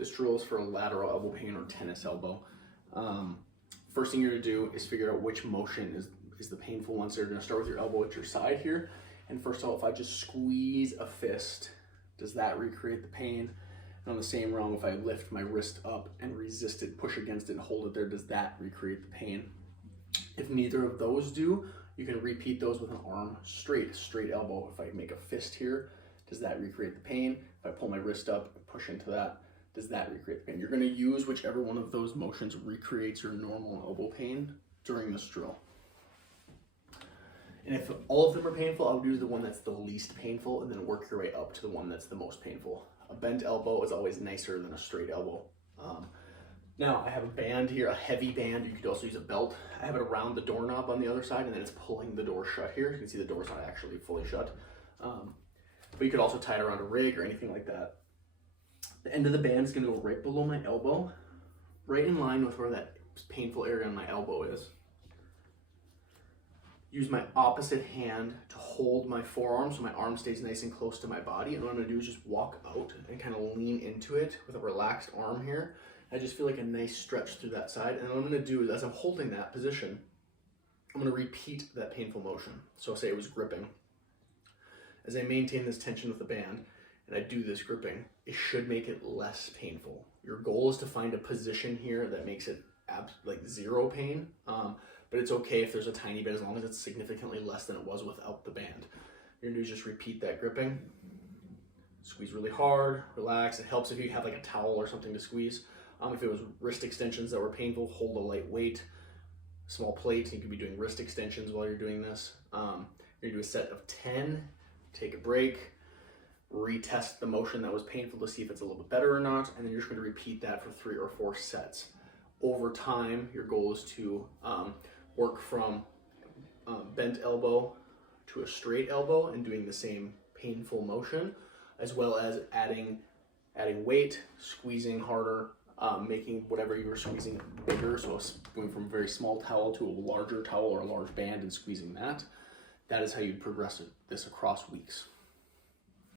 This drill is for a lateral elbow pain or tennis elbow. First thing you're gonna do is figure out which motion is the painful one. So you're gonna start with your elbow at your side here. And first of all, if I just squeeze a fist, does that recreate the pain? And on the same realm, if I lift my wrist up and resist it, push against it and hold it there, does that recreate the pain? If neither of those do, you can repeat those with an arm straight elbow. If I make a fist here, does that recreate the pain? If I pull my wrist up and push into that, does that recreate the pain? You're gonna use whichever one of those motions recreates your normal elbow pain during this drill. And if all of them are painful, I would use the one that's the least painful and then work your way up to the one that's the most painful. A bent elbow is always nicer than a straight elbow. Now I have a band here, a heavy band. You could also use a belt. I have it around the doorknob on the other side, and then it's pulling the door shut here. You can see the door's not actually fully shut. But you could also tie it around a rig or anything like that. The end of the band is gonna go right below my elbow, right in line with where that painful area on my elbow is. Use my opposite hand to hold my forearm so my arm stays nice and close to my body. And what I'm gonna do is just walk out and kind of lean into it with a relaxed arm here. I just feel like a nice stretch through that side. And what I'm gonna do is, as I'm holding that position, I'm gonna repeat that painful motion. So say it was gripping. As I maintain this tension with the band and I do this gripping, it should make it less painful. Your goal is to find a position here that makes it like zero pain. But it's okay if there's a tiny bit, as long as it's significantly less than it was without the band. You're gonna do is just repeat that gripping. Squeeze really hard, relax. It helps if you have like a towel or something to squeeze. If it was wrist extensions that were painful, hold a light weight, small plate. You could be doing wrist extensions while you're doing this. You're gonna do a set of 10, take a break, retest the motion that was painful to see if it's a little bit better or not, and then you're just gonna repeat that for 3 or 4 sets. Over time, your goal is to work from bent elbow to a straight elbow and doing the same painful motion, as well as adding weight, squeezing harder, making whatever you were squeezing bigger. So going from a very small towel to a larger towel or a large band and squeezing that. That is how you progress this across weeks.